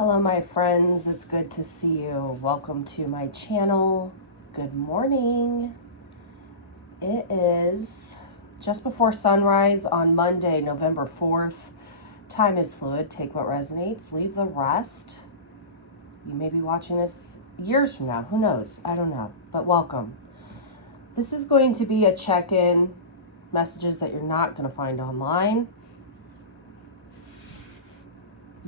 Hello my friends, it's good to see you. Welcome to my channel. Good morning. It is just before sunrise on Monday, November 4th. Time is fluid. Take what resonates, leave the rest. You may be watching this years from now. Who knows? I don't know. But welcome. This is going to be a check-in, messages that you're not going to find online.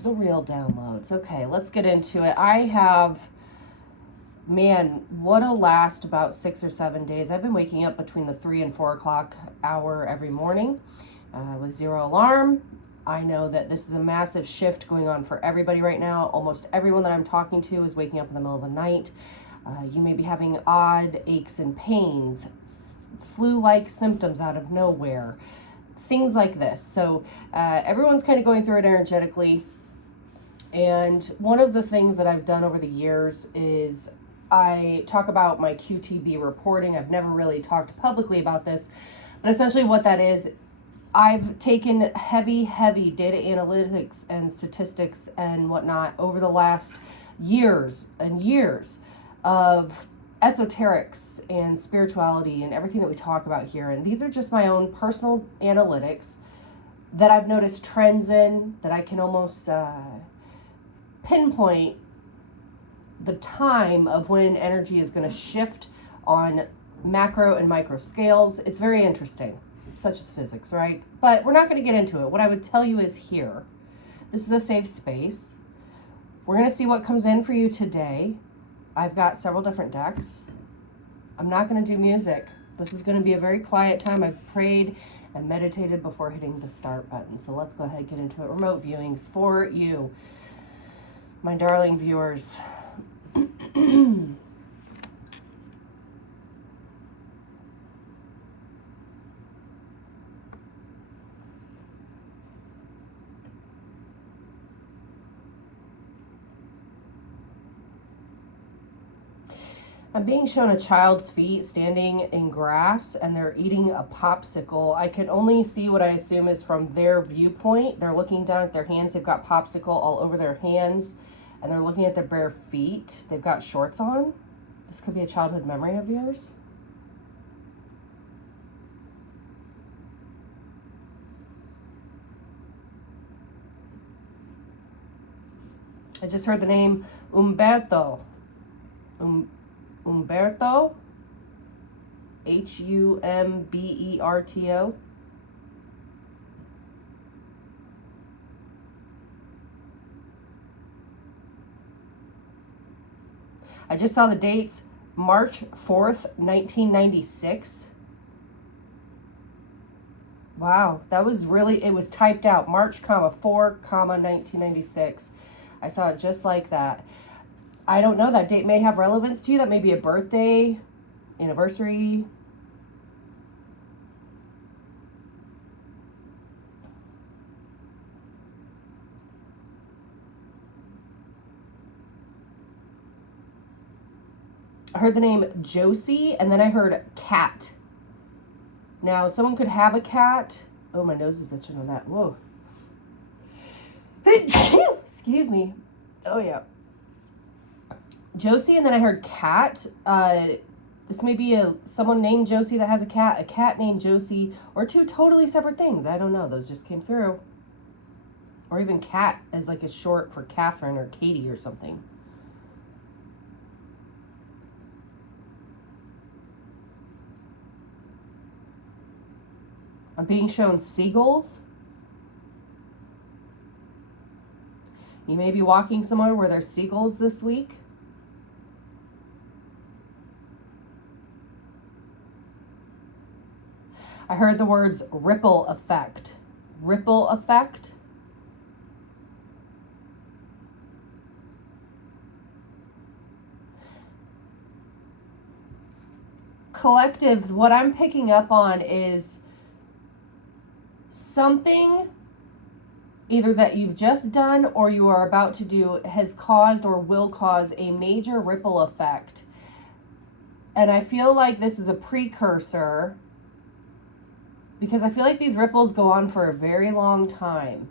The real downloads. Okay, let's get into it. I have, man, what a last about 6 or 7 days. I've been waking up between the 3 and 4 o'clock hour every morning with zero alarm. I know that this is a massive shift going on for everybody right now. Almost everyone that I'm talking to is waking up in the middle of the night. You may be having odd aches and pains, flu-like symptoms out of nowhere, things like this. So everyone's kind of going through it energetically. And one of the things that I've done over the years is I talk about my QTB reporting. I've never really talked publicly about this, but essentially what that is, I've taken heavy data analytics and statistics and whatnot over the last years and years of esoterics and spirituality and everything that we talk about here. And these are just my own personal analytics that I've noticed trends in, that I can almost pinpoint the time of when energy is going to shift on macro and micro scales. It's very interesting, such as physics, right? But we're not going to get into it. What I would tell you is here, this is a safe space. We're going to see what comes in for you today. I've got several different decks. I'm not going to do music. This is going to be a very quiet time. I prayed and meditated before hitting the start button. So let's go ahead and get into it. Remote viewings for you, my darling viewers. I'm being shown a child's feet standing in grass and they're eating a popsicle. I can only see what I assume is from their viewpoint. They're looking down at their hands. They've got popsicle all over their hands and they're looking at their bare feet. They've got shorts on. This could be a childhood memory of yours. I just heard the name Umberto. Umberto, Humberto. I just saw the dates, March 4th, 1996. Wow, that was really, it was typed out, March, 4, 1996. I saw it just like that. I don't know, that date may have relevance to you. That may be a birthday, anniversary. I heard the name Josie, and then I heard cat. Now, someone could have a cat. Oh, my nose is itching on that. Whoa. Excuse me. Oh, yeah. Josie, and then I heard cat. This may be someone named Josie that has a cat named Josie, or two totally separate things. I don't know. Those just came through. Or even cat as like a short for Catherine or Katie or something. I'm being shown seagulls. You may be walking somewhere where there's seagulls this week. I heard the words ripple effect. Ripple effect. Collective, what I'm picking up on is something either that you've just done or you are about to do has caused or will cause a major ripple effect. And I feel like this is a precursor because I feel like these ripples go on for a very long time.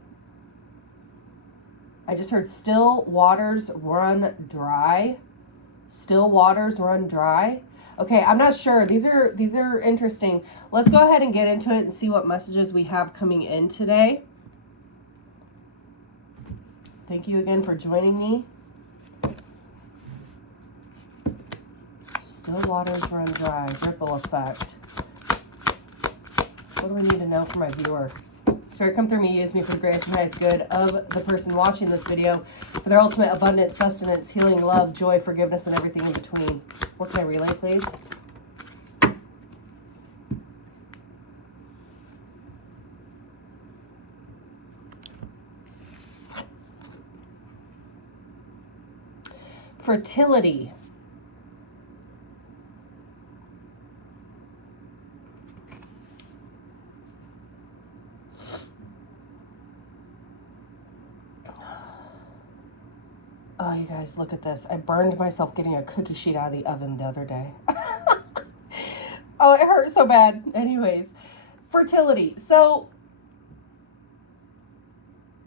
I just heard still waters run dry. Still waters run dry. Okay, I'm not sure. These are interesting. Let's go ahead and get into it and see what messages we have coming in today. Thank you again for joining me. Still waters run dry. Ripple effect. What do we need to know from my viewer? Spirit, come through me, use me for the greatest and highest good of the person watching this video, for their ultimate abundant sustenance, healing, love, joy, forgiveness, and everything in between. What can I relay, please? Fertility. Oh, you guys, look at this. I burned myself getting a cookie sheet out of the oven the other day. Oh, it hurt so bad. Anyways, fertility. So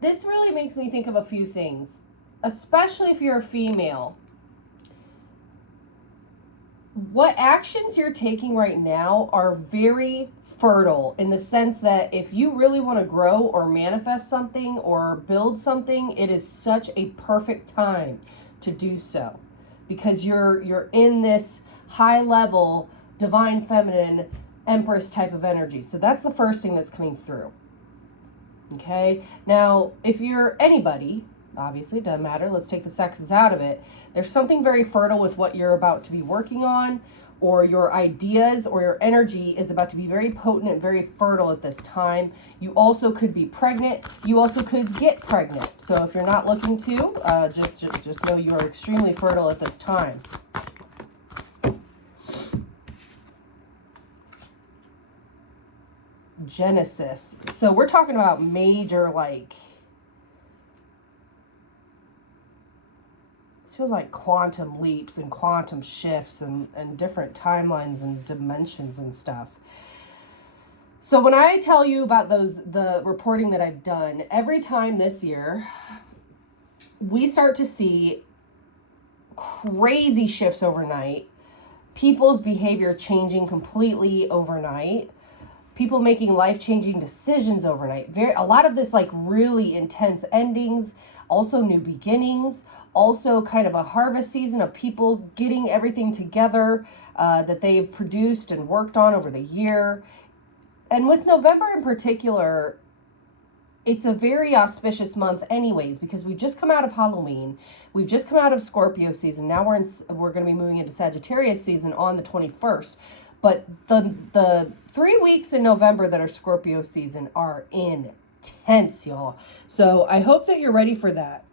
this really makes me think of a few things, especially if you're a female. What actions you're taking right now are very fertile, in the sense that if you really want to grow or manifest something or build something, it is such a perfect time to do so, because you're in this high level divine feminine empress type of energy. So that's the first thing that's coming through. Okay, now if you're anybody, obviously it doesn't matter, let's take the sexes out of it, there's something very fertile with what you're about to be working on, or your ideas or your energy is about to be very potent and very fertile at this time. You also could be pregnant. You also could get pregnant. So if you're not looking to, just know you are extremely fertile at this time. Genesis. So we're talking about major, like, feels like quantum leaps and quantum shifts and different timelines and dimensions and stuff. So when I tell you about the reporting that I've done, every time this year, we start to see crazy shifts overnight, people's behavior changing completely overnight, people making life-changing decisions overnight. A lot of this, like, really intense endings, also new beginnings, also kind of a harvest season of people getting everything together that they've produced and worked on over the year. And with November in particular, it's a very auspicious month anyways, because we've just come out of Halloween. We've just come out of Scorpio season. Now we're going to be moving into Sagittarius season on the 21st. But the 3 weeks in November that are Scorpio season are intense, y'all. So I hope that you're ready for that.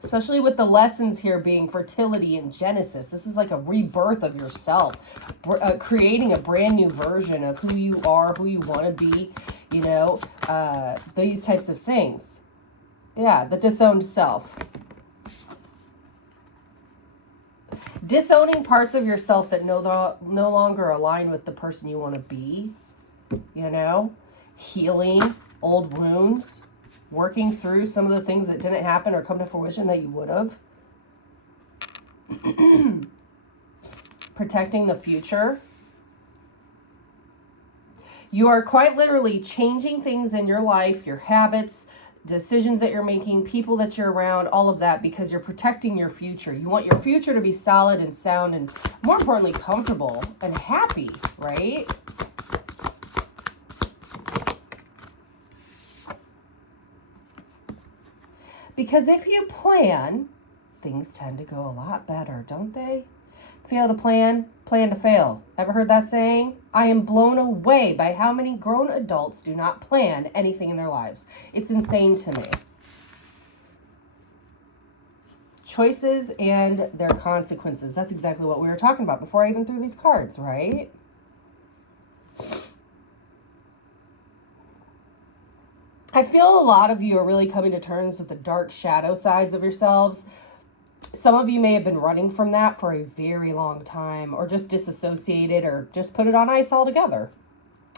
Especially with the lessons here being fertility and Genesis. This is like a rebirth of yourself. Creating a brand new version of who you are, who you want to be, you know, these types of things. Yeah, the disowned self. Disowning parts of yourself that no longer align with the person you want to be, you know, healing old wounds, working through some of the things that didn't happen or come to fruition that you would have, protecting the future. You are quite literally changing things in your life, your habits, decisions that you're making, people that you're around, all of that, because you're protecting your future. You want your future to be solid and sound and, more importantly, comfortable and happy, right? Because if you plan, things tend to go a lot better, don't they? Fail to plan, plan to fail. Ever heard that saying? I am blown away by how many grown adults do not plan anything in their lives. It's insane to me. Choices and their consequences. That's exactly what we were talking about before I even threw these cards, right? I feel a lot of you are really coming to terms with the dark shadow sides of yourselves. Some of you may have been running from that for a very long time, or just disassociated, or just put it on ice altogether.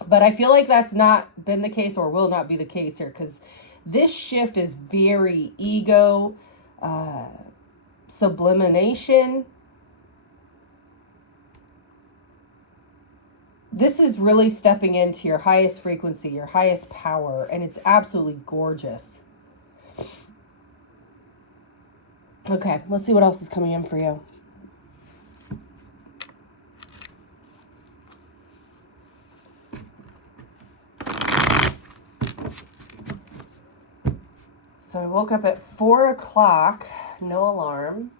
But I feel like that's not been the case, or will not be the case here, because This shift is very ego, sublimation. This is really stepping into your highest frequency, your highest power, and it's absolutely gorgeous. Okay, let's see what else is coming in for you. So I woke up at 4 o'clock, no alarm.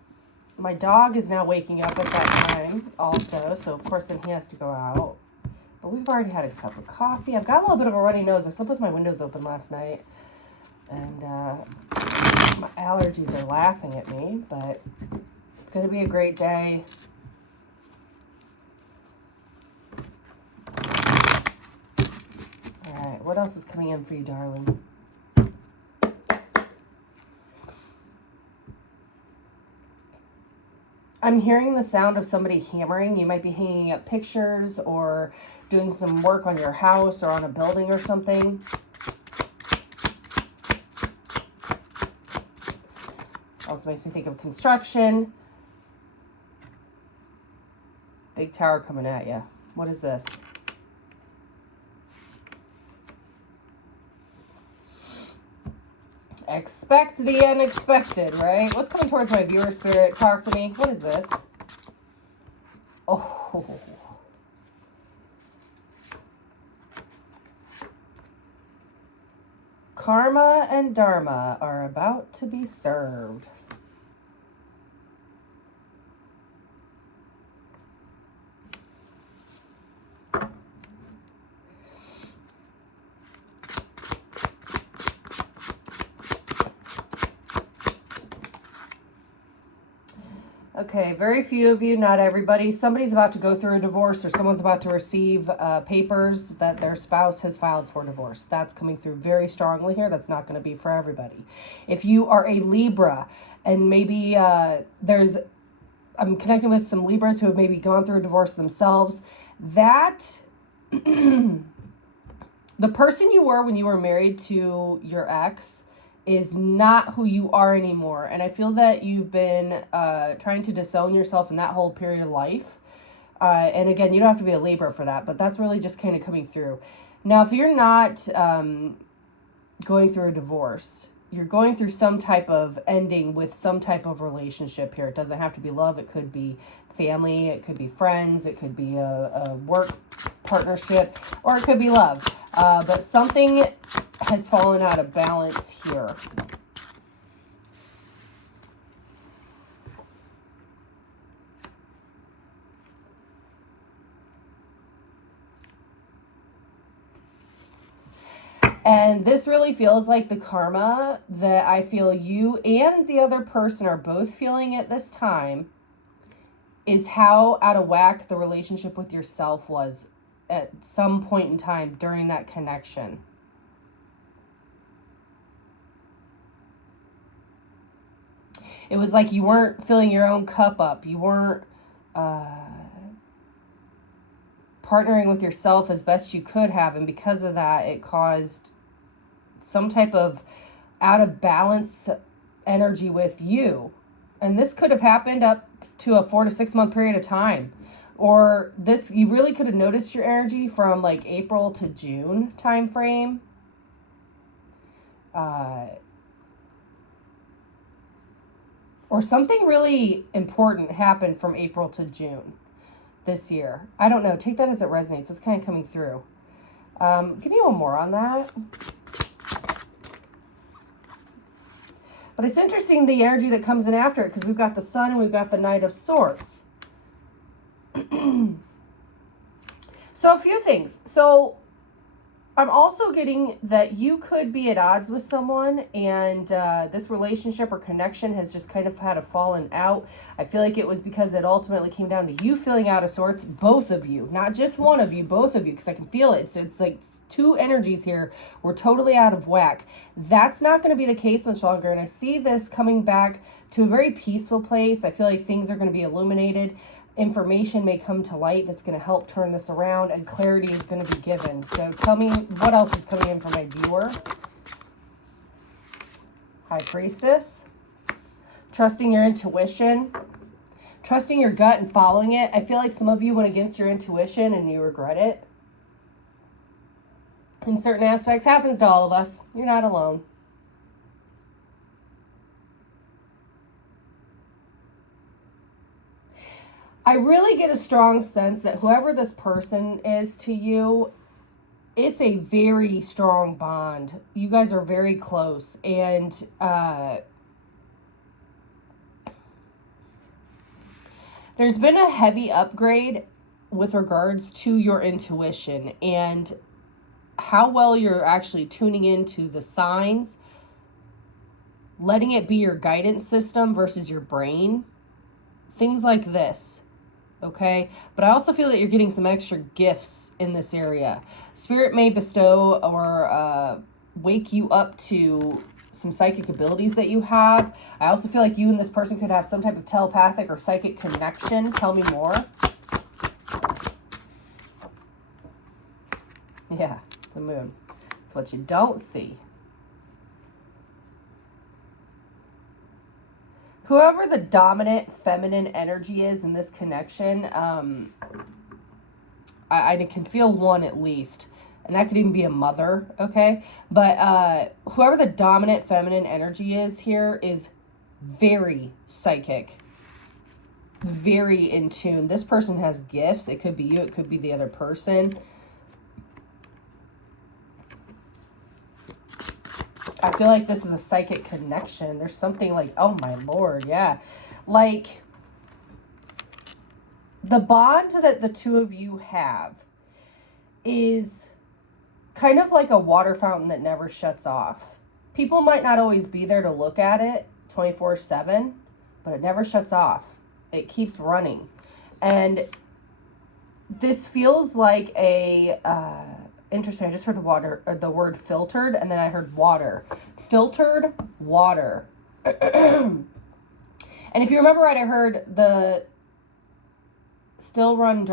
My dog is now waking up at that time also, so of course then he has to go out. But we've already had a cup of coffee. I've got a little bit of a runny nose. I slept with my windows open last night. And my allergies are laughing at me, but it's going to be a great day. All right, what else is coming in for you, darling? I'm hearing the sound of somebody hammering. You might be hanging up pictures or doing some work on your house or on a building or something. Also makes me think of construction. Big tower coming at you. What is this? Expect the unexpected, right? What's coming towards my viewer spirit? Talk to me. What is this? Oh. Karma and Dharma are about to be served. Okay, very few of you, not everybody. Somebody's about to go through a divorce or someone's about to receive papers that their spouse has filed for divorce. That's coming through very strongly here. That's not going to be for everybody. If you are a Libra and maybe I'm connecting with some Libras who have maybe gone through a divorce themselves, that the person you were when you were married to your ex is not who you are anymore. And I feel that you've been trying to disown yourself in that whole period of life. And again, you don't have to be a Libra for that, but that's really just kind of coming through. Now, if you're not going through a divorce, you're going through some type of ending with some type of relationship here. It doesn't have to be love. It could be family. It could be friends. It could be a work partnership, or it could be love. But something has fallen out of balance here. And this really feels like the karma that I feel you and the other person are both feeling at this time is how out of whack the relationship with yourself was at some point in time during that connection. It was like you weren't filling your own cup up. You weren't partnering with yourself as best you could have. And because of that, it caused some type of out of balance energy with you. And this could have happened up to a 4 to 6 month period of time. Or this, you really could have noticed your energy from like April to June time frame. Or something really important happened from April to June this year. I don't know. Take that as it resonates. It's kind of coming through. Give me one more on that. But it's interesting the energy that comes in after it, because we've got the Sun and we've got the Knight of Swords. So a few things. So I'm also getting that you could be at odds with someone, and this relationship or connection has just kind of had a fallen out. I feel like it was because it ultimately came down to you feeling out of sorts, both of you, not just one of you, both of you, because I can feel it. It's like two energies here were totally out of whack. That's not going to be the case much longer, and I see this coming back to a very peaceful place. I feel like things are going to be illuminated. Information may come to light that's going to help turn this around, and clarity is going to be given. So tell me what else is coming in for my viewer. High Priestess. Trusting your intuition. Trusting your gut and following it. I feel like some of you went against your intuition and you regret it. In certain aspects, happens to all of us. You're not alone. I really get a strong sense that whoever this person is to you, it's a very strong bond. You guys are very close. And there's been a heavy upgrade with regards to your intuition and how well you're actually tuning into the signs, letting it be your guidance system versus your brain. Things like this. Okay, but I also feel that you're getting some extra gifts in this area. Spirit may bestow or wake you up to some psychic abilities that you have. I also feel like you and this person could have some type of telepathic or psychic connection. Tell me more. Yeah, the moon. It's what you don't see. Whoever the dominant feminine energy is in this connection, I can feel one at least. And that could even be a mother, okay? But whoever the dominant feminine energy is here is very psychic. Very in tune. This person has gifts. It could be you. It could be the other person. I feel like this is a psychic connection. There's something like, oh my Lord, yeah. Like, the bond that the two of you have is kind of like a water fountain that never shuts off. People might not always be there to look at it 24/7, but it never shuts off. It keeps running. And this feels like a... interesting. I just heard the word filtered, and then I heard water. Filtered water. And if you remember right, I heard the still water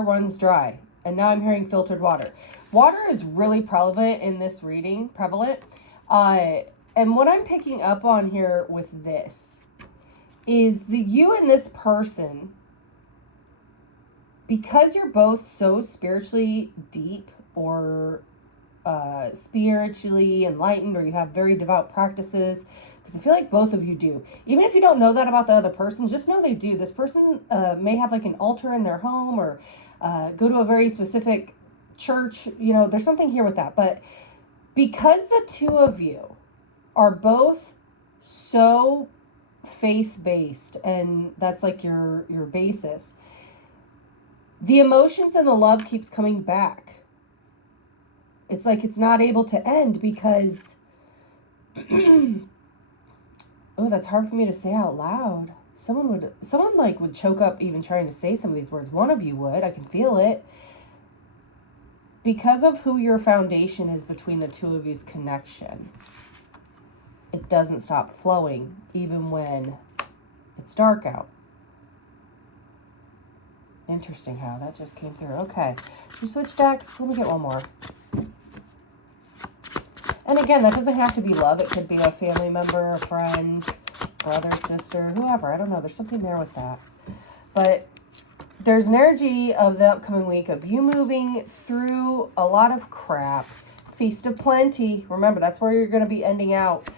runs dry. And now I'm hearing filtered water. Water is really prevalent in this reading, and what I'm picking up on here with this is the you and this person, because you're both so spiritually deep or spiritually enlightened, or you have very devout practices, because I feel like both of you do. Even if you don't know that about the other person, just know they do. This person may have like an altar in their home, or go to a very specific church. You know, there's something here with that. But because the two of you are both so faith-based, and that's like your basis, the emotions and the love keeps coming back. It's like it's not able to end because... oh, that's hard for me to say out loud. Someone would choke up even trying to say some of these words. One of you would. I can feel it. Because of who your foundation is between the two of you's connection, it doesn't stop flowing even when it's dark out. Interesting how that just came through. Okay. Should we switch decks? Let me get one more. And again, that doesn't have to be love. It could be a family member, a friend, brother, sister, whoever. I don't know. There's something there with that. But there's an energy of the upcoming week of you moving through a lot of crap. Feast of Plenty. Remember, that's where you're going to be ending out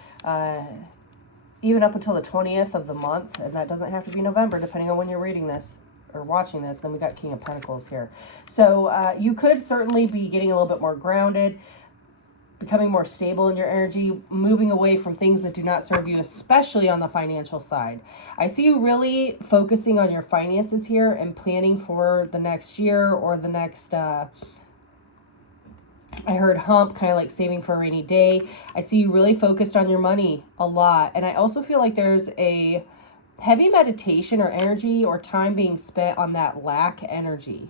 even up until the 20th of the month. And that doesn't have to be November, depending on when you're reading this or watching this. Then we got King of Pentacles here. So you could certainly be getting a little bit more grounded, becoming more stable in your energy, moving away from things that do not serve you, especially on the financial side. I see you really focusing on your finances here and planning for the next year or the next, I heard hump, kind of like saving for a rainy day. I see you really focused on your money a lot. And I also feel like there's a heavy meditation or energy or time being spent on that lack energy.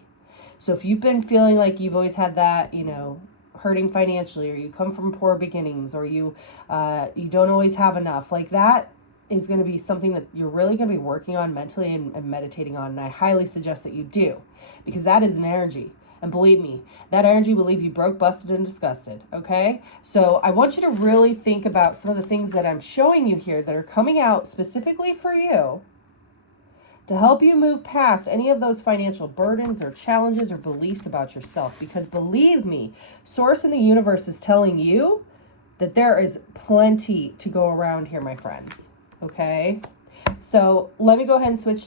So if you've been feeling like you've always had that, you know, hurting financially, or you come from poor beginnings, or you don't always have enough, like that is going to be something that you're really going to be working on mentally and meditating on. And I highly suggest that you do, because that is an energy. And believe me, that energy will leave you broke, busted, and disgusted, okay? So I want you to really think about some of the things that I'm showing you here that are coming out specifically for you to help you move past any of those financial burdens or challenges or beliefs about yourself. Because believe me, Source in the universe is telling you that there is plenty to go around here, my friends, okay? So let me go ahead and switch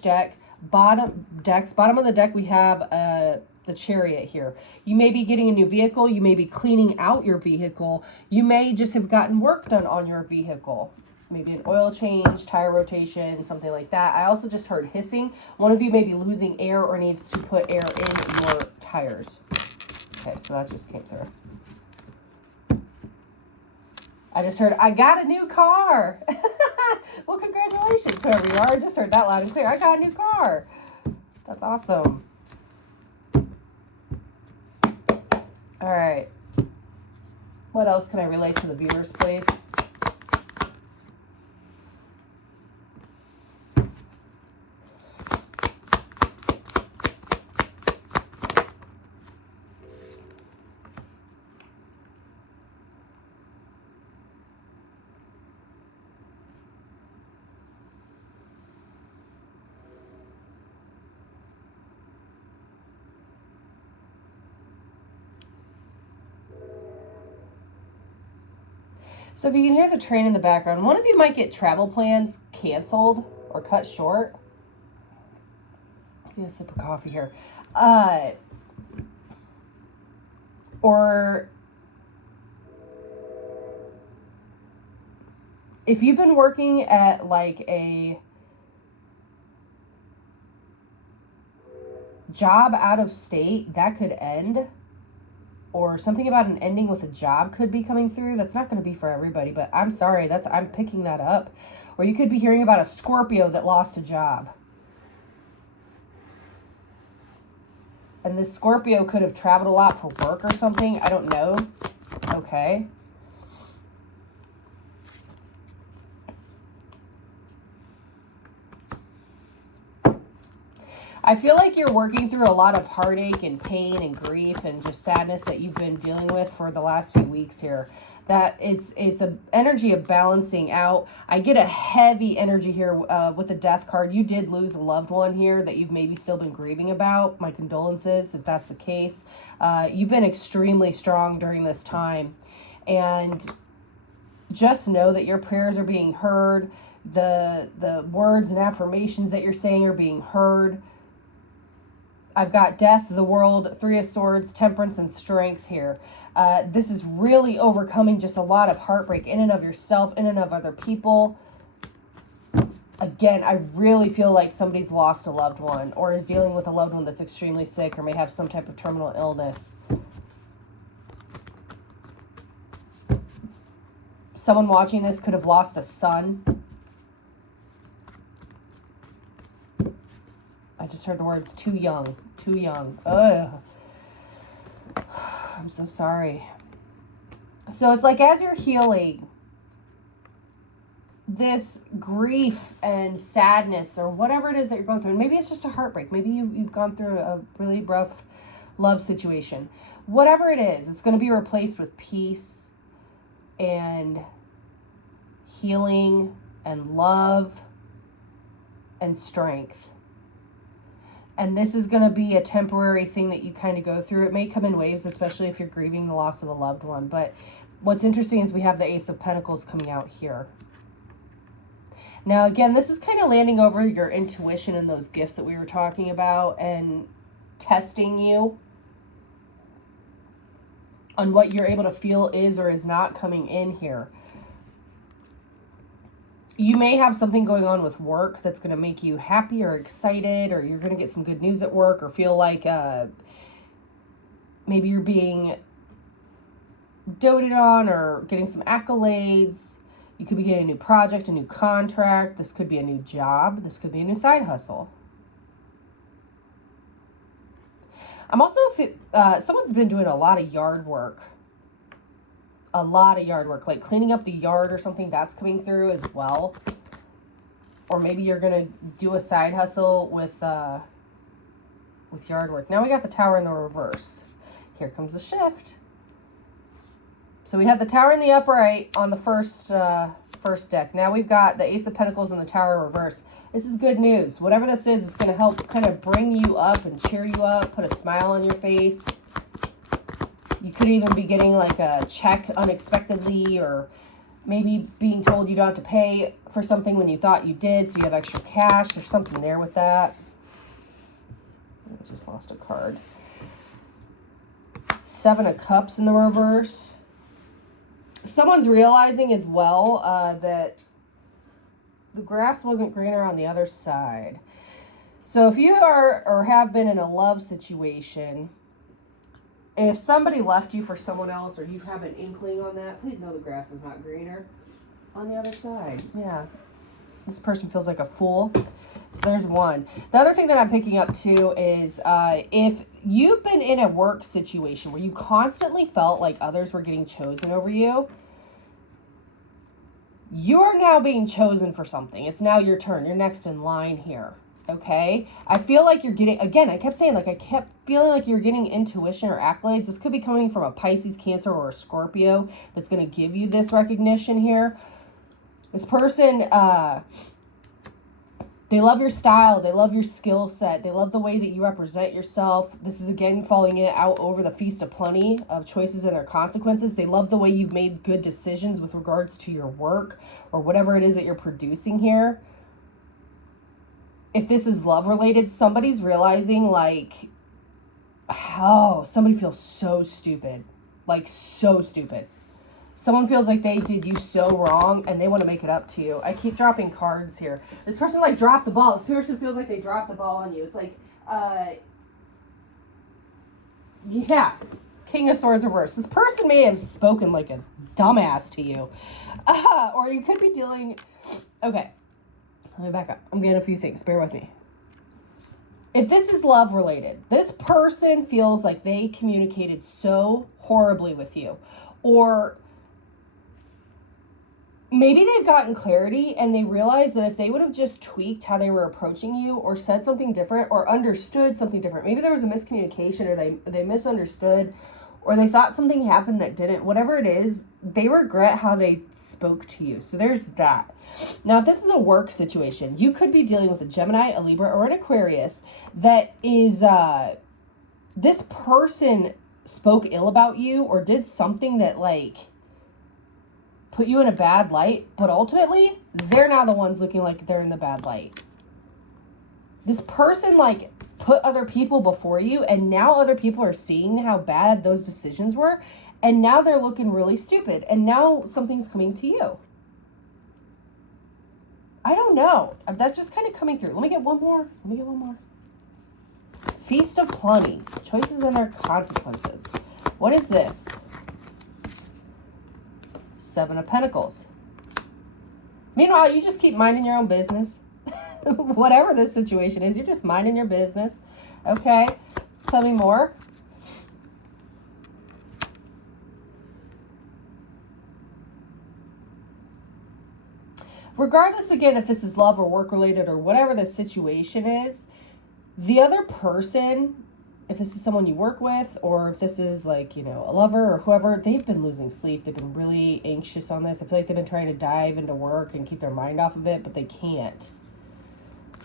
bottom of the deck, we have the Chariot here. You may be getting a new vehicle. You may be cleaning out your vehicle. You may just have gotten work done on your vehicle. Maybe an oil change, tire rotation, something like that. I also just heard hissing. One of you may be losing air or needs to put air in your tires. Okay, so that just came through. I just heard, I got a new car. Well, congratulations, whoever you are. I just heard that loud and clear. I got a new car. That's awesome. All right. What else can I relate to the viewers, please? So if you can hear the train in the background, one of you might get travel plans canceled or cut short. Get a sip of coffee here. Or if you've been working at like a job out of state, that could end. Or something about an ending with a job could be coming through. That's not going to be for everybody, but I'm sorry, I'm picking that up. Or you could be hearing about a Scorpio that lost a job. And this Scorpio could have traveled a lot for work or something. I don't know. Okay. I feel like you're working through a lot of heartache and pain and grief and just sadness that you've been dealing with for the last few weeks here. That it's an energy of balancing out. I get a heavy energy here with the Death card. You did lose a loved one here that you've maybe still been grieving about. My condolences if that's the case. You've been extremely strong during this time. And just know that your prayers are being heard. The words and affirmations that you're saying are being heard. I've got Death, the World, Three of Swords, Temperance, and Strength here. This is really overcoming just a lot of heartbreak in and of yourself, in and of other people. Again, I really feel like somebody's lost a loved one or is dealing with a loved one that's extremely sick or may have some type of terminal illness. Someone watching this could have lost a son. I just heard the words too young, too young. Ugh. I'm so sorry. So it's like as you're healing this grief and sadness or whatever it is that you're going through, and maybe it's just a heartbreak. Maybe you've gone through a really rough love situation. Whatever it is, it's going to be replaced with peace and healing and love and strength. And this is going to be a temporary thing that you kind of go through. It may come in waves, especially if you're grieving the loss of a loved one. But what's interesting is we have the Ace of Pentacles coming out here. Now, again, this is kind of landing over your intuition and those gifts that we were talking about and testing you on what you're able to feel is or is not coming in here. You may have something going on with work that's going to make you happy or excited, or you're going to get some good news at work, or feel like maybe you're being doted on or getting some accolades. You could be getting a new project, a new contract. This could be a new job. This could be a new side hustle. I'm also, someone's been doing a lot of yard work. A lot of yard work, like cleaning up the yard or something, that's coming through as well. Or maybe you're going to do a side hustle with yard work. Now we got the Tower in the reverse. Here comes the shift. So we had the Tower in the upright on the first deck. Now we've got the Ace of Pentacles and the Tower reverse. This is good news. Whatever this is, it's going to help kind of bring you up and cheer you up, put a smile on your face. You could even be getting like a check unexpectedly, or maybe being told you don't have to pay for something when you thought you did, so you have extra cash. There's something there with that. I just lost a card. Seven of Cups in the reverse. Someone's realizing as well that the grass wasn't greener on the other side. So if you are or have been in a love situation, if somebody left you for someone else, or you have an inkling on that, please know the grass is not greener on the other side. Yeah. This person feels like a fool. So there's one. The other thing that I'm picking up too is if you've been in a work situation where you constantly felt like others were getting chosen over you, you are now being chosen for something. It's now your turn. You're next in line here. Okay? I feel like you're getting, again, I kept feeling like you're getting intuition or accolades. This could be coming from a Pisces, Cancer, or a Scorpio that's going to give you this recognition here. This person, they love your style. They love your skill set. They love the way that you represent yourself. This is, again, falling out over the Feast of Plenty of choices and their consequences. They love the way you've made good decisions with regards to your work or whatever it is that you're producing here. If this is love related, somebody's realizing like, oh, somebody feels so stupid. Like so stupid. Someone feels like they did you so wrong and they want to make it up to you. I keep dropping cards here. This person like dropped the ball. This person feels like they dropped the ball on you. It's like, yeah, King of Swords reverse. This person may have spoken like a dumbass to you. Or you could be dealing, okay, let me back up. I'm getting a few things. Bear with me. If this is love related, this person feels like they communicated so horribly with you, or maybe they've gotten clarity and they realize that if they would have just tweaked how they were approaching you or said something different or understood something different, maybe there was a miscommunication or they misunderstood or they thought something happened that didn't, whatever it is, they regret how they spoke to you. So there's that. Now, if this is a work situation, you could be dealing with a Gemini, a Libra, or an Aquarius that is, this person spoke ill about you or did something that like put you in a bad light, but ultimately they're now the ones looking like they're in the bad light. This person like put other people before you, and now other people are seeing how bad those decisions were, and now they're looking really stupid, and now something's coming to you. I don't know. That's just kind of coming through. Let me get one more. Feast of Plenty. Choices and their consequences. What is this? Seven of Pentacles. Meanwhile, you just keep minding your own business. Whatever this situation is, you're just minding your business. Okay? Tell me more. Regardless, again, if this is love or work related or whatever the situation is, the other person, if this is someone you work with or if this is like, you know, a lover or whoever, they've been losing sleep. They've been really anxious on this. I feel like they've been trying to dive into work and keep their mind off of it, but they can't.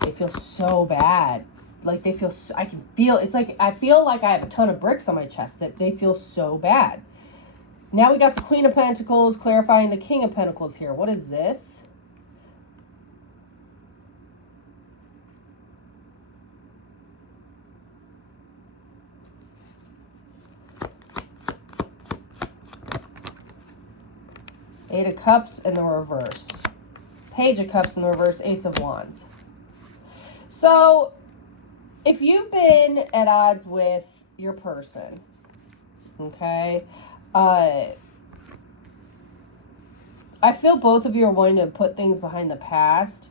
They feel so bad. Like they feel, I can feel, it's like, I feel like I have a ton of bricks on my chest that they feel so bad. Now we got the Queen of Pentacles clarifying the King of Pentacles here. What is this? Eight of Cups in the reverse. Page of Cups in the reverse. Ace of Wands. So, if you've been at odds with your person, okay, I feel both of you are wanting to put things behind the past.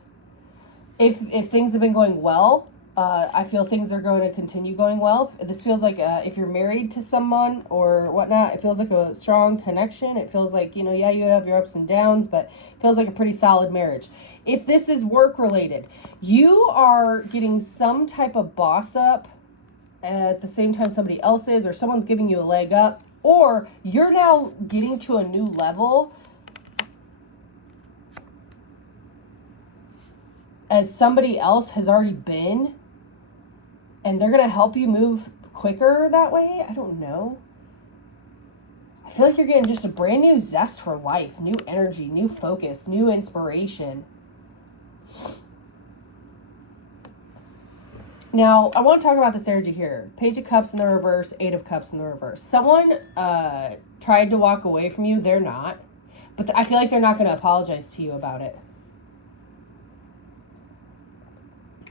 If things have been going well, I feel things are going to continue going well. This feels like if you're married to someone or whatnot, it feels like a strong connection. It feels like, you know, yeah, you have your ups and downs, but it feels like a pretty solid marriage. If this is work related, you are getting some type of boss up at the same time somebody else is, or someone's giving you a leg up, or you're now getting to a new level as somebody else has already been, and they're going to help you move quicker that way. I don't know. I feel like you're getting just a brand new zest for life, new energy, new focus, new inspiration. Now, I want to talk about this energy here. Page of Cups in the reverse, Eight of Cups in the reverse. Someone tried to walk away from you. They're not. But I feel like they're not going to apologize to you about it.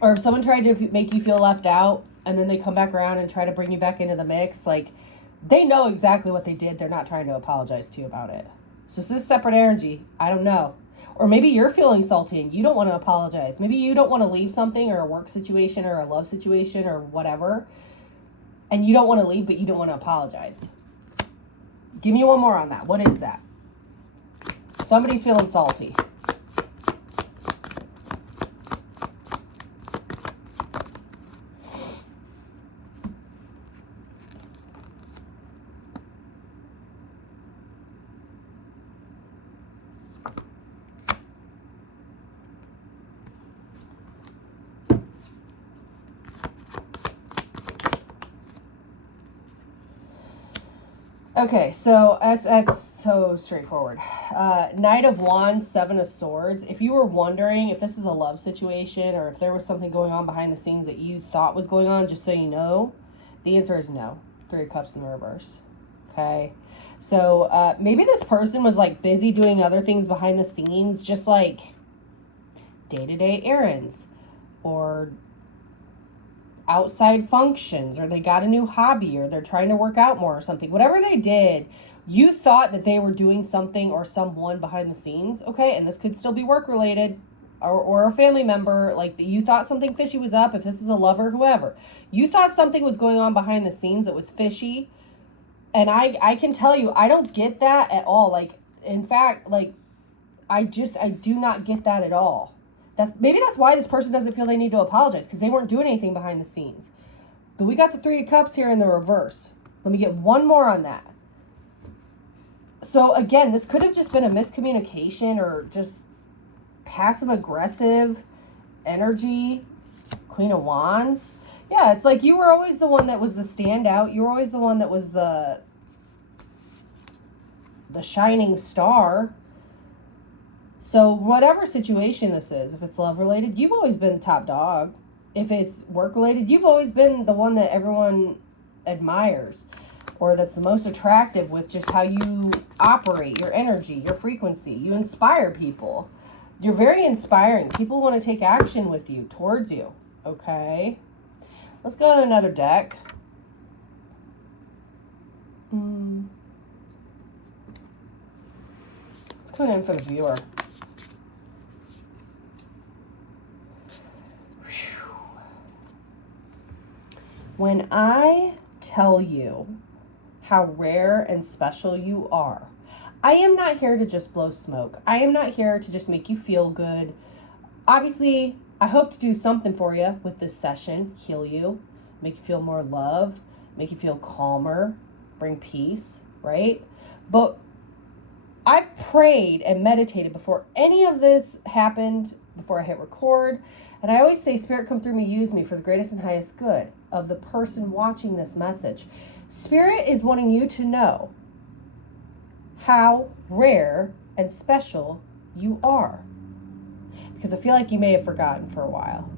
Or if someone tried to make you feel left out and then they come back around and try to bring you back into the mix, like, they know exactly what they did. They're not trying to apologize to you about it. So this is separate energy. I don't know. Or maybe you're feeling salty and you don't want to apologize. Maybe you don't want to leave something, or a work situation or a love situation or whatever, and you don't want to leave, but you don't want to apologize. Give me one more on that. What is that? Somebody's feeling salty. Okay, so that's so straightforward. Knight of Wands, Seven of Swords. If you were wondering if this is a love situation or if there was something going on behind the scenes that you thought was going on, just so you know, the answer is no. Three of Cups in the reverse. Okay, so maybe this person was like busy doing other things behind the scenes, just like day-to-day errands or outside functions, or they got a new hobby, or they're trying to work out more or something. Whatever they did, you thought that they were doing something or someone behind the scenes, okay? And this could still be work related or a family member. Like, you thought something fishy was up. If this is a lover, whoever, you thought something was going on behind the scenes that was fishy. And I can tell you, I don't get that at all. Like, in fact, like, I do not get that at all. Maybe that's why this person doesn't feel they need to apologize, because they weren't doing anything behind the scenes. But we got the Three of Cups here in the reverse. Let me get one more on that. So again, this could have just been a miscommunication or just passive-aggressive energy. Queen of Wands. Yeah, it's like you were always the one that was the standout. You were always the one that was the shining star. So whatever situation this is, if it's love related, you've always been the top dog. If it's work related, you've always been the one that everyone admires, or that's the most attractive with just how you operate, your energy, your frequency. You inspire people. You're very inspiring. People want to take action with you, towards you. Okay. Let's go to another deck. Let's come in for the viewer. When I tell you how rare and special you are, I am not here to just blow smoke. I am not here to just make you feel good. Obviously, I hope to do something for you with this session, heal you, make you feel more love, make you feel calmer, bring peace, right? But I've prayed and meditated before any of this happened, before I hit record. And I always say, Spirit, come through me, use me for the greatest and highest good of the person watching this message. Spirit is wanting you to know how rare and special you are. Because I feel like you may have forgotten for a while.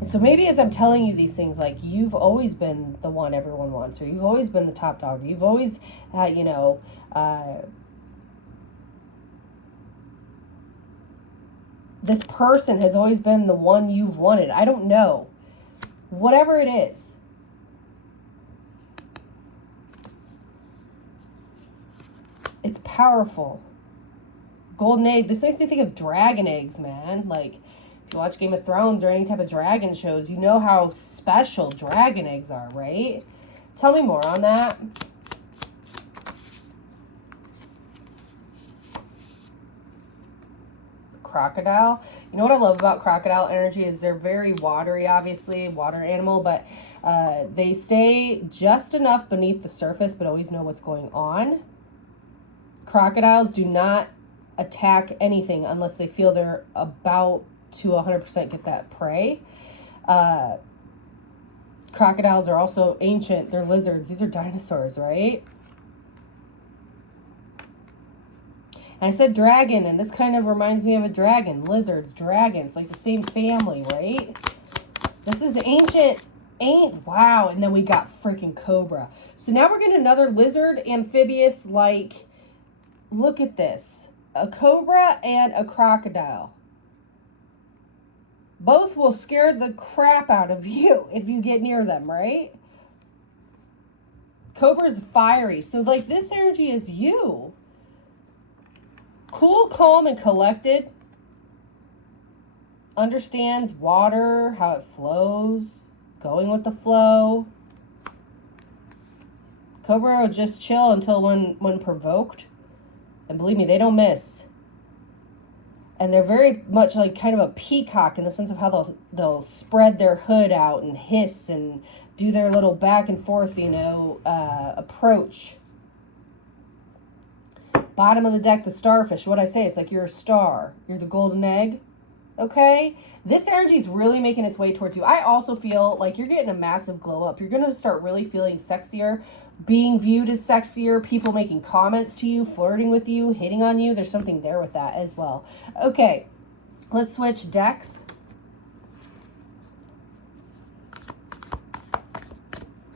And so maybe as I'm telling you these things, like, you've always been the one everyone wants, or you've always been the top dog, you've always, this person has always been the one you've wanted. I don't know. Whatever it is. It's powerful. Golden egg. This makes me think of dragon eggs, man. Like, if you watch Game of Thrones or any type of dragon shows, you know how special dragon eggs are, right? Tell me more on that. crocodile. You know what I love about crocodile energy is they're very watery, obviously, water animal, but they stay just enough beneath the surface, but always know what's going on. Crocodiles do not attack anything unless they feel they're about to 100% get that prey. Crocodiles are also ancient. They're lizards. These are dinosaurs, right? And I said dragon, and this kind of reminds me of a dragon. Lizards, dragons, like the same family, right? This is ancient. Wow. And then we got freaking cobra. So now we're getting another lizard, amphibious, like, look at this. A cobra and a crocodile. Both will scare the crap out of you if you get near them, right? Cobra's fiery. So, like, this energy is you. Cool, calm, and collected. Understands water, how it flows. Going with the flow. Cobra will just chill until when provoked. And believe me, they don't miss. And they're very much like kind of a peacock in the sense of how they'll spread their hood out and hiss and do their little back and forth, approach. Bottom of the deck, the starfish. What I say, it's like you're a star. You're the golden egg. Okay? This energy is really making its way towards you. I also feel like you're getting a massive glow up. You're going to start really feeling sexier, being viewed as sexier, people making comments to you, flirting with you, hitting on you. There's something there with that as well. Okay, let's switch decks.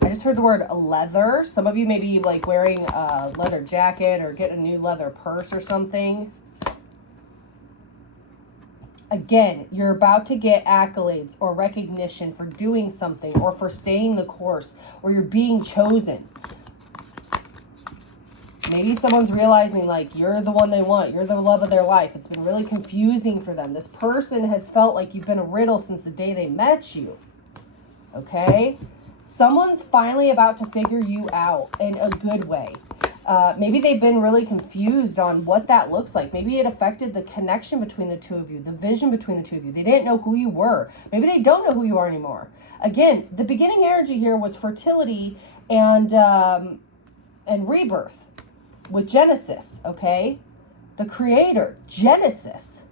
I just heard the word leather. Some of you may be like wearing a leather jacket or get a new leather purse or something. Again, you're about to get accolades or recognition for doing something or for staying the course, or you're being chosen. Maybe someone's realizing like you're the one they want. You're the love of their life. It's been really confusing for them. This person has felt like you've been a riddle since the day they met you. Okay? Someone's finally about to figure you out in a good way. Maybe they've been really confused on what that looks like. Maybe it affected the connection between the two of you, the vision between the two of you. They didn't know who you were. Maybe they don't know who you are anymore. Again, the beginning energy here was fertility and rebirth with Genesis, okay? The creator, Genesis.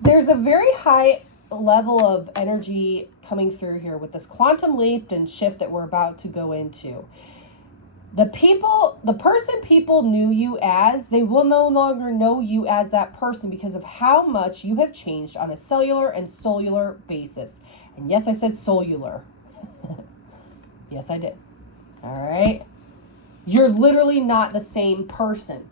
There's a very high level of energy coming through here with this quantum leap and shift that we're about to go into. The person people knew you as, they will no longer know you as that person because of how much you have changed on a cellular and solar basis. And yes, I said solar. Yes, I did. All right. You're literally not the same person.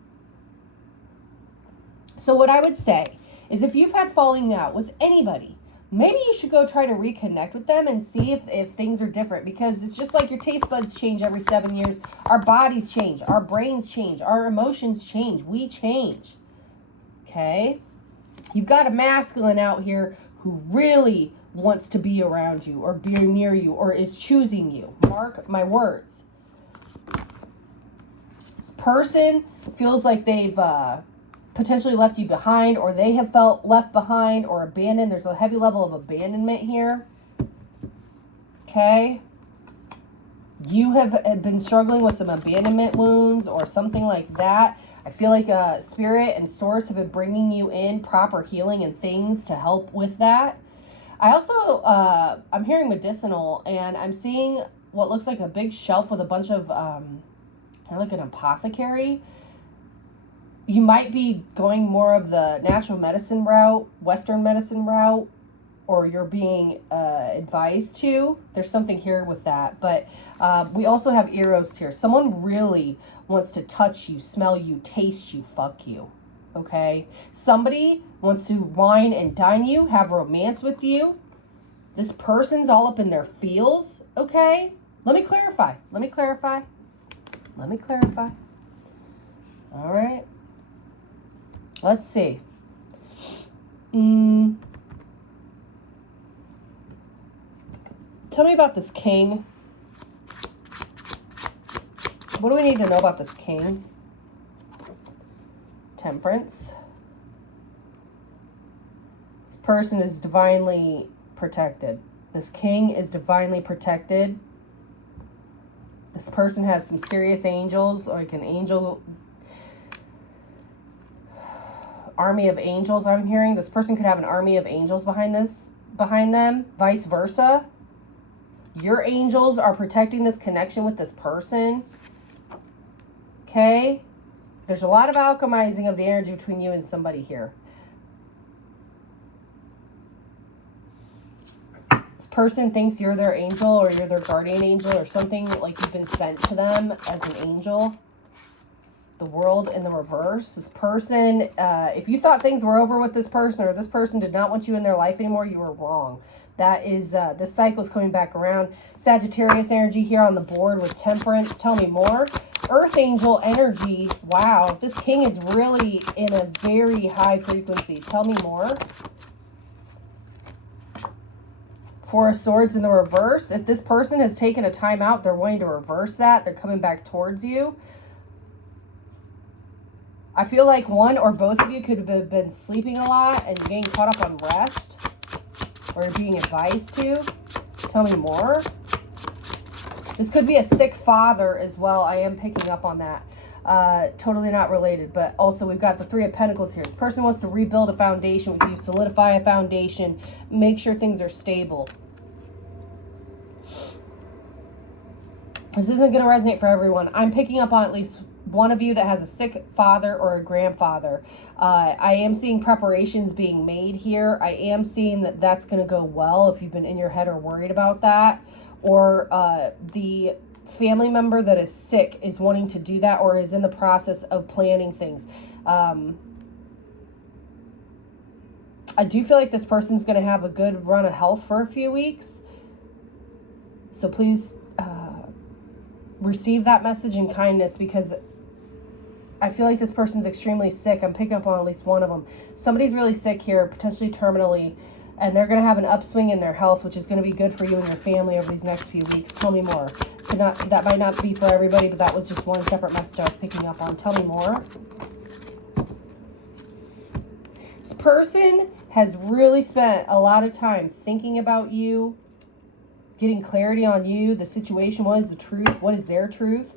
So what I would say is if you've had falling out with anybody, maybe you should go try to reconnect with them and see if things are different, because it's just like your taste buds change every 7 years. Our bodies change. Our brains change. Our emotions change. We change. Okay? You've got a masculine out here who really wants to be around you or be near you or is choosing you. Mark my words. This person feels like they've potentially left you behind, or they have felt left behind or abandoned. There's a heavy level of abandonment here. Okay? You have been struggling with some abandonment wounds or something like that. I feel like Spirit and Source have been bringing you in proper healing and things to help with that. I also, I'm hearing medicinal, and I'm seeing what looks like a big shelf with a bunch of, kind of like an apothecary. You might be going more of the natural medicine route, Western medicine route, or you're being advised to. There's something here with that. But we also have Eros here. Someone really wants to touch you, smell you, taste you, fuck you. Okay? Somebody wants to wine and dine you, have romance with you. This person's all up in their feels. Okay? Let me clarify. All right. Let's see. Tell me about this king. What do we need to know about this king? Temperance. This person is divinely protected. This king is divinely protected. This person has some serious angels, like an angel, army of angels I'm hearing. This person could have an army of angels behind them, vice versa. Your angels are protecting this connection with this person. Okay? There's a lot of alchemizing of the energy between you and somebody here. This person thinks you're their angel or you're their guardian angel or something, like you've been sent to them as an angel. The World in the reverse. This person, if you thought things were over with this person or this person did not want you in their life anymore, you were wrong. That is, this cycle is coming back around. Sagittarius energy here on the board with Temperance. Tell me more. Earth angel energy. Wow, this king is really in a very high frequency. Tell me more. Four of Swords in the reverse. If this person has taken a time out, they're wanting to reverse that. They're coming back towards you. I feel like one or both of you could have been sleeping a lot and getting caught up on rest. Or being advised to. Tell me more. This could be a sick father as well. I am picking up on that. Totally not related. But also we've got the Three of Pentacles here. This person wants to rebuild a foundation with you. Solidify a foundation. Make sure things are stable. This isn't going to resonate for everyone. I'm picking up on at least one of you that has a sick father or a grandfather. I am seeing preparations being made here. I am seeing that that's going to go well if you've been in your head or worried about that. Or the family member that is sick is wanting to do that or is in the process of planning things. I do feel like this person's going to have a good run of health for a few weeks. So please receive that message in kindness, because I feel like this person's extremely sick. I'm picking up on at least one of them. Somebody's really sick here, potentially terminally, and they're going to have an upswing in their health, which is going to be good for you and your family over these next few weeks. Tell me more. That might not be for everybody, but that was just one separate message I was picking up on. Tell me more. This person has really spent a lot of time thinking about you, getting clarity on you, the situation. What is the truth? What is their truth?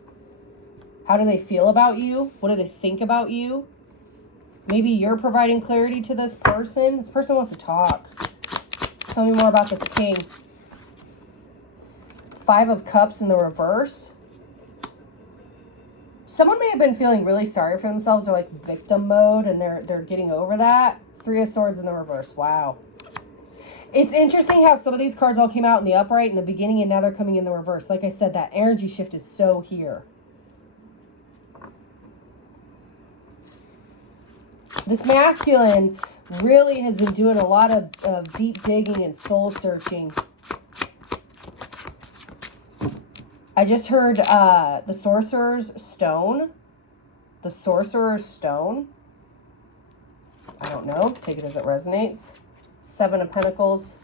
How do they feel about you? What do they think about you? Maybe you're providing clarity to this person. This person wants to talk. Tell me more about this king. Five of Cups in the reverse. Someone may have been feeling really sorry for themselves, or like victim mode, and they're getting over that. Three of Swords in the reverse. Wow. It's interesting how some of these cards all came out in the upright in the beginning, and now they're coming in the reverse. Like I said, that energy shift is so here. This masculine really has been doing a lot of deep digging and soul searching. I just heard the Sorcerer's Stone. The Sorcerer's Stone. I don't know. Take it as it resonates. Seven of Pentacles.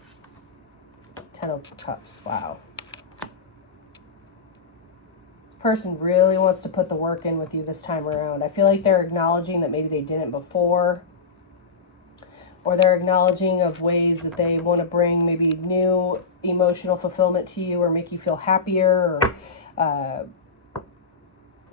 10 of Cups. Wow. This person really wants to put the work in with you this time around. I feel like they're acknowledging that maybe they didn't before. Or they're acknowledging of ways that they want to bring maybe new emotional fulfillment to you or make you feel happier. Or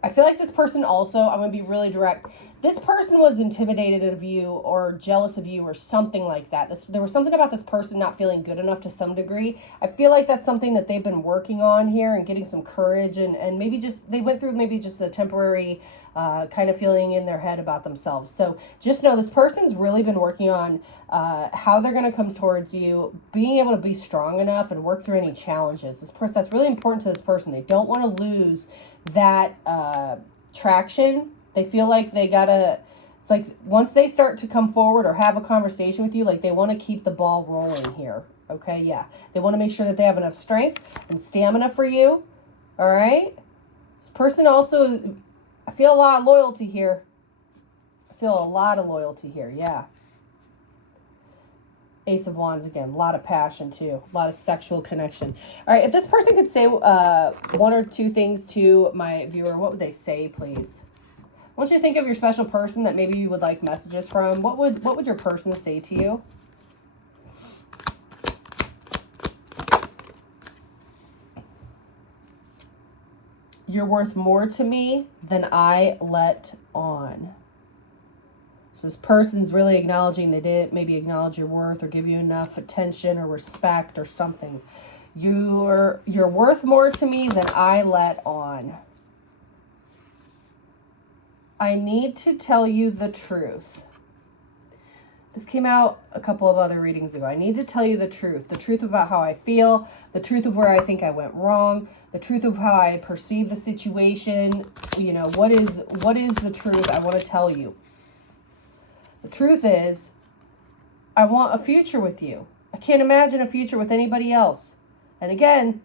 I feel like this person also, I'm going to be really direct. This person was intimidated of you or jealous of you or something like that. There was something about this person not feeling good enough to some degree. I feel like that's something that they've been working on here and getting some courage, and maybe just, they went through maybe just a temporary kind of feeling in their head about themselves. So just know this person's really been working on how they're going to come towards you, being able to be strong enough and work through any challenges. This person, that's really important to this person. They don't want to lose that traction. They feel like they gotta, it's like once they start to come forward or have a conversation with you, like they want to keep the ball rolling here. Okay, yeah. They want to make sure that they have enough strength and stamina for you. All right. This person also, I feel a lot of loyalty here. I feel a lot of loyalty here. Yeah. Ace of Wands again. A lot of passion too. A lot of sexual connection. All right. If this person could say one or two things to my viewer, what would they say, please? I want you to think of your special person that maybe you would like messages from. What would your person say to you? You're worth more to me than I let on. So this person's really acknowledging they didn't maybe acknowledge your worth or give you enough attention or respect or something. You're worth more to me than I let on. I need to tell you the truth. This came out a couple of other readings ago. I need to tell you the truth about how I feel, the truth of where I think I went wrong, the truth of how I perceive the situation. You know, what is the truth I want to tell you? The truth is, I want a future with you. I can't imagine a future with anybody else. And again,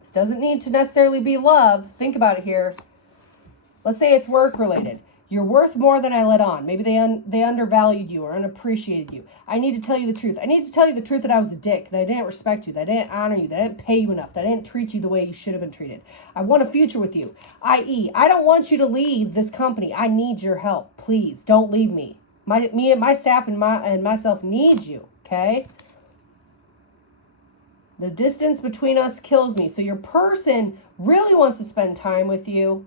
this doesn't need to necessarily be love. Think about it here. Let's say it's work related. You're worth more than I let on. Maybe they undervalued you or unappreciated you. I need to tell you the truth. I need to tell you the truth that I was a dick, that I didn't respect you, that I didn't honor you, that I didn't pay you enough, that I didn't treat you the way you should have been treated. I want a future with you. I.e., I don't want you to leave this company. I need your help. Please, don't leave me. Me and my staff and myself need you, okay? The distance between us kills me. So your person really wants to spend time with you.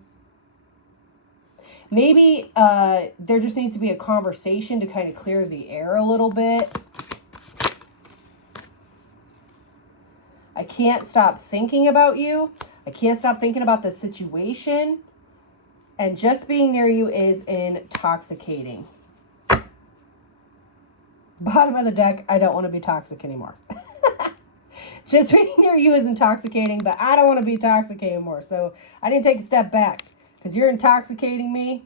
Maybe there just needs to be a conversation to kind of clear the air a little bit. I can't stop thinking about you. I can't stop thinking about the situation. And just being near you is intoxicating. Bottom of the deck, I don't want to be toxic anymore. Just being near you is intoxicating, but I don't want to be toxic anymore. So I need to take a step back because you're intoxicating me,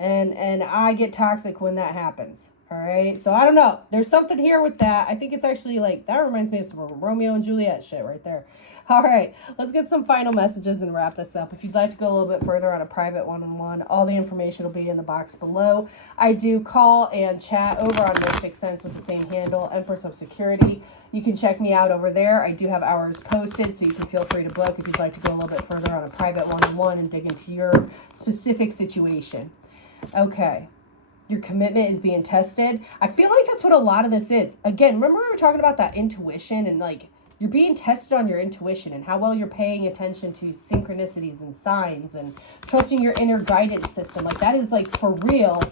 and I get toxic when that happens. All right, so I don't know. There's something here with that. I think it's actually like, that reminds me of some Romeo and Juliet shit right there. All right, let's get some final messages and wrap this up. If you'd like to go a little bit further on a private one-on-one, all the information will be in the box below. I do call and chat over on Mystic Sense with the same handle, Empress of Security. You can check me out over there. I do have hours posted, so you can feel free to book if you'd like to go a little bit further on a private one-on-one and dig into your specific situation. Okay. Your commitment is being tested. I feel like that's what a lot of this is. Again, remember we were talking about that intuition and like you're being tested on your intuition and how well you're paying attention to synchronicities and signs and trusting your inner guidance system. Like that is like for real.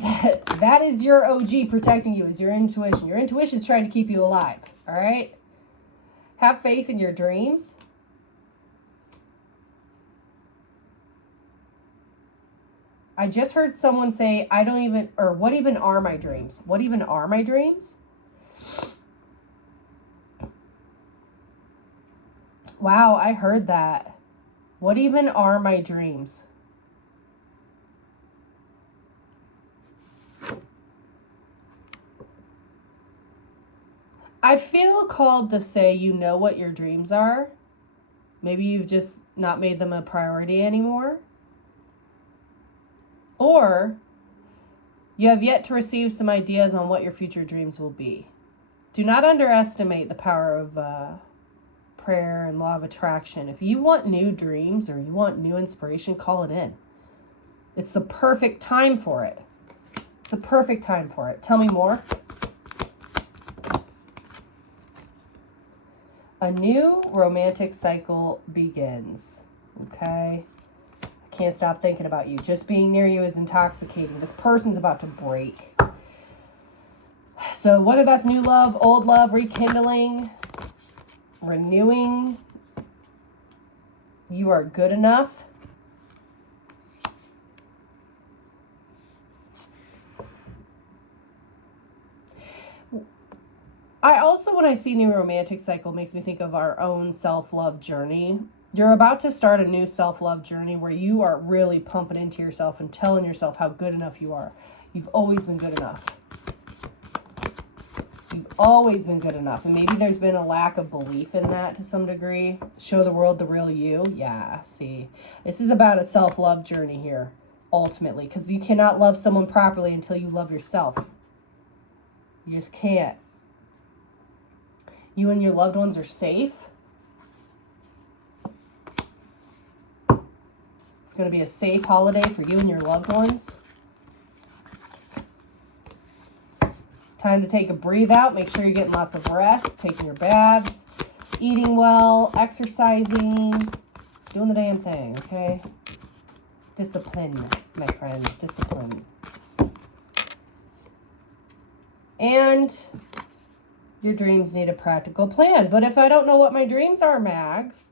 That is your OG protecting you, is your intuition. Your intuition is trying to keep you alive. All right? Have faith in your dreams. I just heard someone say, what even are my dreams? What even are my dreams? Wow, I heard that. What even are my dreams? I feel called to say you know what your dreams are. Maybe you've just not made them a priority anymore. Or you have yet to receive some ideas on what your future dreams will be. Do not underestimate the power of prayer and law of attraction. If you want new dreams or you want new inspiration, call it in. It's the perfect time for it. It's the perfect time for it. Tell me more. A new romantic cycle begins. Okay? Can't stop thinking about you. Just being near you is intoxicating. This person's about to break. So whether that's new love, old love, rekindling, renewing, you are good enough. I also, when I see new romantic cycle, makes me think of our own self-love journey. You're about to start a new self-love journey where you are really pumping into yourself and telling yourself how good enough you are. You've always been good enough. You've always been good enough. And maybe there's been a lack of belief in that to some degree. Show the world the real you. Yeah, see. This is about a self-love journey here, ultimately. Because you cannot love someone properly until you love yourself. You just can't. You and your loved ones are safe. going to be a safe holiday for you and your loved ones. Time to take a breathe out. Make sure you're getting lots of rest, taking your baths, eating well, exercising, doing the damn thing, okay? Discipline, my friends, discipline. And your dreams need a practical plan. But if I don't know what my dreams are, Mags,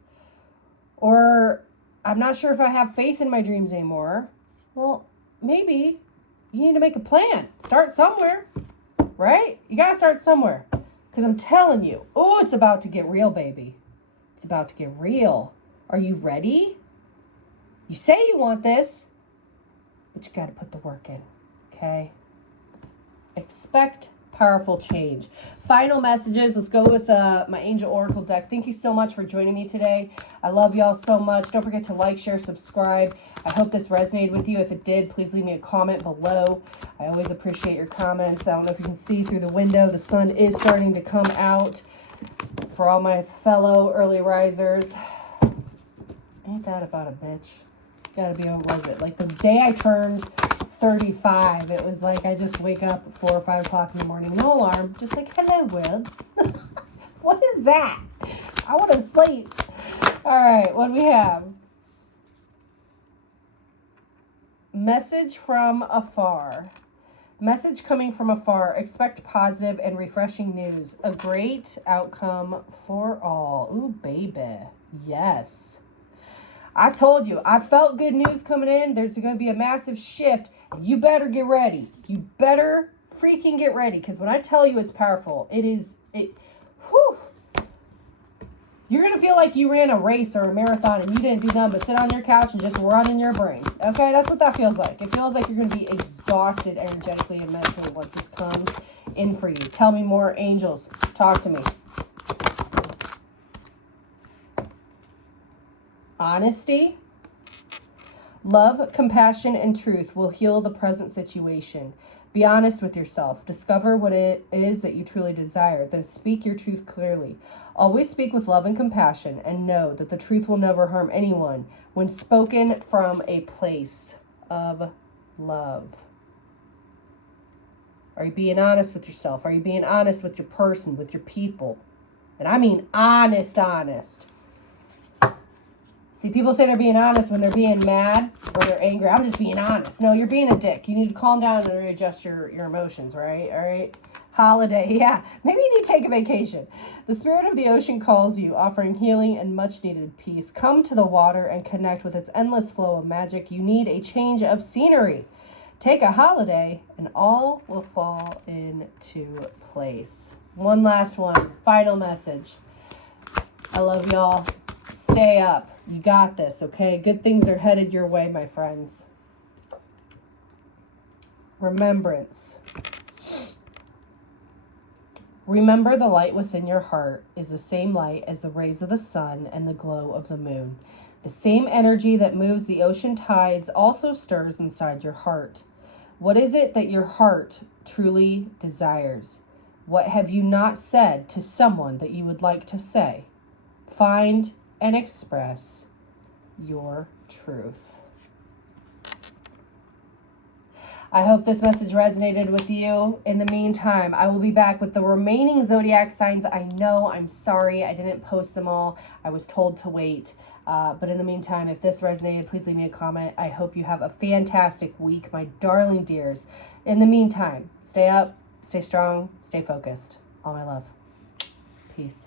or I'm not sure if I have faith in my dreams anymore, well, maybe you need to make a plan. Start somewhere, right? You got to start somewhere. Because I'm telling you, oh, it's about to get real, baby. It's about to get real. Are you ready? You say you want this, but you got to put the work in, okay? Expect powerful change. Final messages. Let's go with my Angel Oracle deck. Thank you so much for joining me today. I love y'all so much. Don't forget to like, share, subscribe. I hope this resonated with you. If it did, please leave me a comment below. I always appreciate your comments. I don't know if you can see through the window. The sun is starting to come out for all my fellow early risers. Ain't that about a bitch? Gotta be, what was it? Like the day I turned 35, it was like I just wake up at 4 or 5 o'clock in the morning, no alarm, just like, hello world. What is that? I want to sleep. All right, what do we have? Message from afar. Message coming from afar. Expect positive and refreshing news. A great outcome for all. Ooh, baby. Yes. I told you, I felt good news coming in. There's going to be a massive shift. You better get ready. You better freaking get ready. Because when I tell you it's powerful, whew. You're going to feel like you ran a race or a marathon and you didn't do nothing but sit on your couch and just run in your brain. Okay, that's what that feels like. It feels like you're going to be exhausted energetically and mentally once this comes in for you. Tell me more, angels. Talk to me. Honesty, love, compassion, and truth will heal the present situation. Be honest with yourself. Discover what it is that you truly desire. Then speak your truth clearly. Always speak with love and compassion, and know that the truth will never harm anyone when spoken from a place of love. Are you being honest with yourself? Are you being honest with your person, with your people? And I mean honest. See, people say they're being honest when they're being mad or they're angry. I'm just being honest. No, you're being a dick. You need to calm down and readjust your emotions, right? All right? Holiday. Yeah. Maybe you need to take a vacation. The spirit of the ocean calls you, offering healing and much-needed peace. Come to the water and connect with its endless flow of magic. You need a change of scenery. Take a holiday and all will fall into place. One last one. Final message. I love y'all. Stay up. You got this, okay? Good things are headed your way, my friends. Remembrance. Remember, the light within your heart is the same light as the rays of the sun and the glow of the moon. The same energy that moves the ocean tides also stirs inside your heart. What is it that your heart truly desires? What have you not said to someone that you would like to say? Find and express your truth. I hope this message resonated with you. In the meantime, I will be back with the remaining zodiac signs. I know, I'm sorry, I didn't post them all. I was told to wait. But in the meantime, if this resonated, please leave me a comment. I hope you have a fantastic week, my darling dears. In the meantime, stay up, stay strong, stay focused. All my love. Peace.